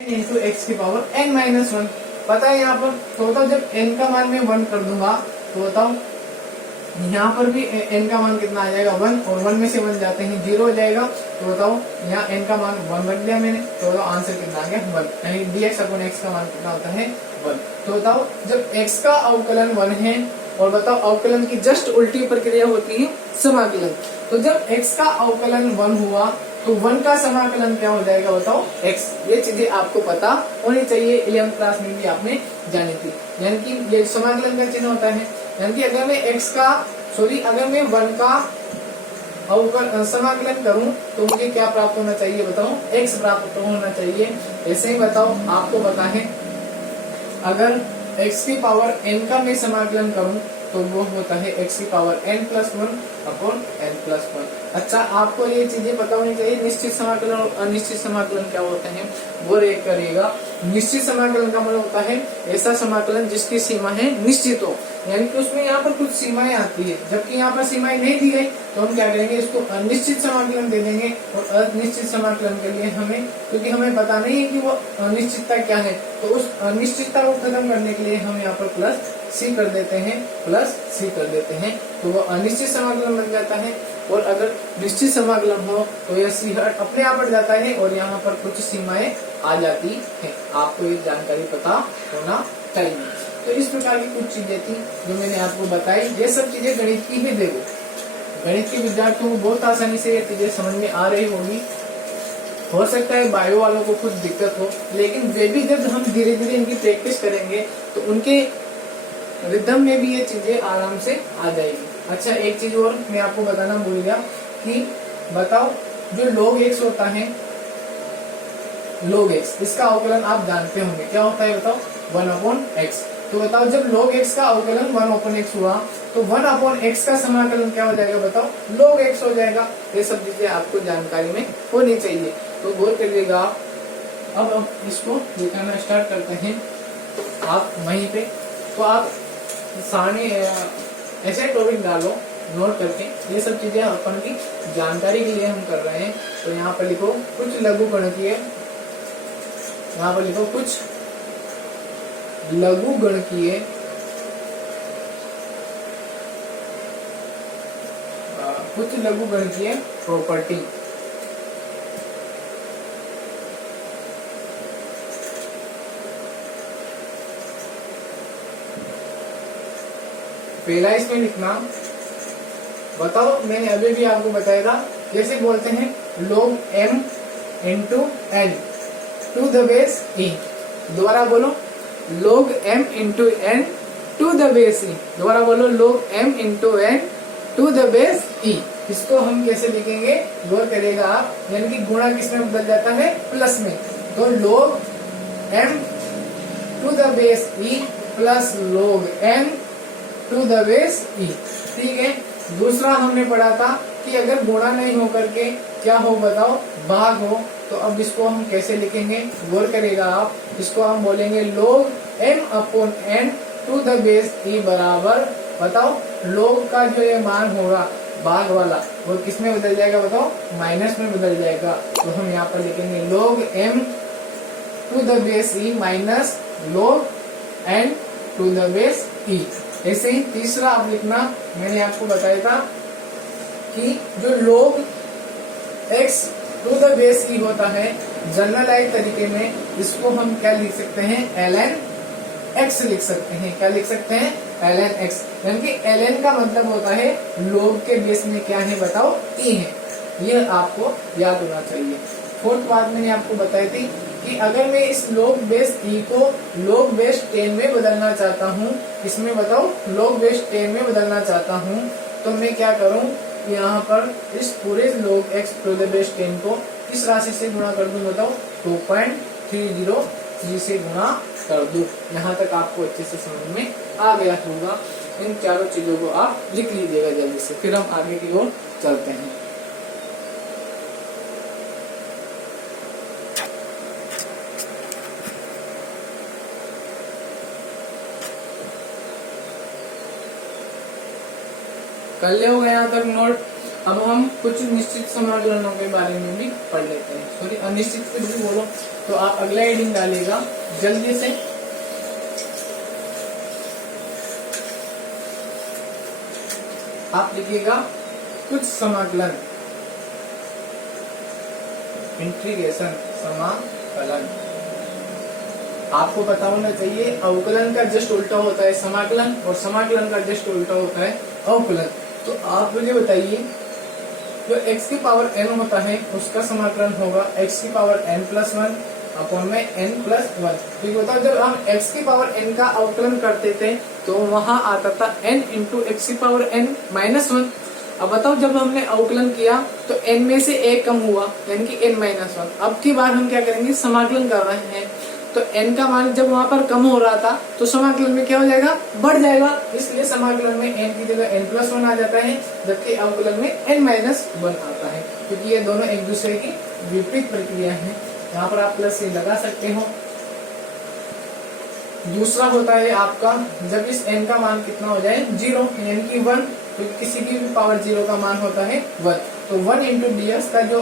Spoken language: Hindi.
इंटू एक्स की पावर n माइनस वन। पता है यहाँ पर तो बताओ जब n का मान मैं 1 कर दूंगा तो बताओ यहाँ पर भी n का मान कितना आ जाएगा 1, और 1 में से 1 जाते हैं 0 हो जाएगा। तो बताओ यहाँ n का मान 1 बन गया मैंने, तो बताओ आंसर कितना आ गया 1, यानी dx अपॉन x का मान कितना होता है 1। तो बताओ जब x का अवकलन 1 है और बताओ अवकलन की जस्ट उल्टी प्रक्रिया होती है समाकलन, तो जब x का अवकलन 1 हुआ तो 1 का समाकलन क्या हो जाएगा बताओ x। ये चीजें आपको पता होनी चाहिए, 11th क्लास में भी आपने जानी थी। यानी कि ये समाकलन का चिन्ह होता है, यानी कि अगर मैं अगर मैं 1 का अवकलन समाकलन करूं तो मुझे क्या प्राप्त होना चाहिए बताओ x प्राप्त होना चाहिए। ऐसे ही बताओ आपको पता है अगर x की पावर n का मैं समाकलन करूं तो वो होता है x की power n plus 1 upon n plus 1। अच्छा आपको ये चीजें पता होनी चाहिए, निश्चित समाकलन और अनिश्चित समाकलन क्या होते हैं वो रेट करिएगा। निश्चित समाकलन का मतलब होता है ऐसा समाकलन जिसकी सीमा है निश्चित हो, यानी कि उसमें यहाँ पर कुछ सीमाएं आती है, जबकि यहाँ पर सीमाएं नहीं दी गई तो हम क्या करेंगे इसको अनिश्चित समाकलन दे देंगे। और अनिश्चित समाकलन के लिए हमें, क्योंकि हमें पता नहीं है कि वो अनिश्चितता क्या है, तो उस अनिश्चितता को खत्म करने के लिए हम यहाँ पर प्लस सी कर देते हैं, तो वो अनिश्चित समाकलन बन जाता है। और अगर निश्चित समाकलन हो तो यह सी अपने आप हट जाता है और यहाँ पर कुछ सीमाएं आ जाती है। आपको ये जानकारी पता होना चाहिए। तो इस प्रकार की कुछ चीजें थी जो मैंने आपको बताई। ये सब चीजें गणित की ही देखो, गणित के विद्यार्थियों को बहुत आसानी से ये चीजें समझ में आ रही होगी। हो सकता है बायो वालों को कुछ दिक्कत हो, लेकिन वे भी जब हम धीरे धीरे इनकी प्रैक्टिस करेंगे तो उनके रिदम में भी ये चीजें आराम से आ जाएगी। अच्छा एक चीज और मैं आपको बताना भूल गया कि बताओ जो log x होता है, log x इसका अवकलन आप जानते होंगे क्या होता है बताओ 1 अपॉन x। तो बताओ जब log x का अवकलन 1 अपॉन x हुआ तो 1 अपॉन x का समाकलन क्या हो जाएगा बताओ log x हो जाएगा। ये सब चीजें आपको जानकारी में होनी चाहिए, तो गौर करिएगा। अब इसको दिखाना स्टार्ट करते हैं आप वहीं पे, तो आप सामने ऐसे टॉपिक डालो नोट करके, ये सब चीजें अपन की जानकारी के लिए हम कर रहे हैं। तो यहाँ पर लिखो कुछ लघु गणकीय, यहाँ पर लिखो कुछ लघु गणकीय प्रॉपर्टी। पहला इसमें लिखना, बताओ मैंने अभी भी आपको बताया था, जैसे बोलते हैं log m into n to the base e। दोबारा बोलो log m into n to the base e। दोबारा बोलो log m into n to the base e। इसको हम कैसे लिखेंगे गौर करिएगा आप, यानी कि गुणा किसमें बदल जाता है प्लस में। तो log m to the base e plus log n to the base e। ठीक है। दूसरा हमने पढ़ा था कि अगर गुणा नहीं हो करके क्या हो बताओ भाग हो, तो अब इसको हम कैसे लिखेंगे गौर करेगा आप। इसको हम बोलेंगे log m upon n to the base e बराबर, बताओ log का जो ये मान होगा भाग वाला वो किस में बदल जाएगा बताओ माइनस में बदल जाएगा। तो हम यहाँ पर लिखेंगे log m to the base e minus log n to the base e। ऐसे ही तीसरा आप लिखना, मैंने आपको बताया था कि जो log x to the base e होता है जनरलाइज तरीके में इसको हम क्या लिख सकते हैं ln x लिख सकते हैं। क्या लिख सकते हैं ln x, यानी कि ln का मतलब होता है log के बेस में क्या है बताओ e है। ये आपको याद होना चाहिए। फोर्थ बात मैंने आपको बताई थी कि अगर मैं इस log बेस e को log बेस 10 में बदलना चाहता हूँ, इसमें बताओ log बेस 10 में बदलना चाहता हूँ, तो मैं क्या करूँ यहाँ पर इस पूरे log x to the base 10 को किस राशि से गुणा कर दूं बताओ 2.303 से गुणा कर दूं। यहाँ तक आपको अच्छे से समझ में आ गया होगा। इन चारों चीजों को आप लिख लीजिएगा जल्दी से, फिर हम आगे की ओर चलते हैं। कर ले हो गया यहाँ तक नोट। अब हम कुछ निश्चित समाकलनों के बारे में भी पढ़ लेते हैं। सॉरी, अनिश्चित कुछ भी बोलो तो आप अगला हेडिंग डालिएगा जल्दी से। आप लिखिएगा कुछ समाकलन, इंटीग्रेशन, समाकलन। आपको पता होना चाहिए अवकलन का जस्ट उल्टा होता है समाकलन और समाकलन का जस्ट उल्टा होता है अवकलन। तो आप मुझे बताइए, जो x की पावर n होता है उसका समाकलन होगा x की पावर n+1 अपॉन में n+1। ठीक होता है। जब हम x की पावर n का अवकलन करते थे तो वहां आता था n इंटू एक्स की पावर n-1। अब बताओ, जब हमने अवकलन किया तो n में से एक कम हुआ यानी कि n-1। अब की बार हम क्या करेंगे, समाकलन कर रहे हैं तो n का मान जब वहां पर कम हो रहा था तो समाकलन में क्या हो जाएगा, बढ़ जाएगा। इसलिए समाकलन में n की जगह n+1 आ जाता है, जबकि अवकलन में n-1 आता है, क्योंकि ये दोनों एक दूसरे की विपरीत प्रक्रिया है। यहाँ पर आप प्लस से लगा सकते हो। दूसरा होता है आपका, जब इस n का मान कितना हो जाए 0 यानी कि 1, क्योंकि किसी की भी पावर 0 का मान होता है 1। तो 1 इंटू ds का जो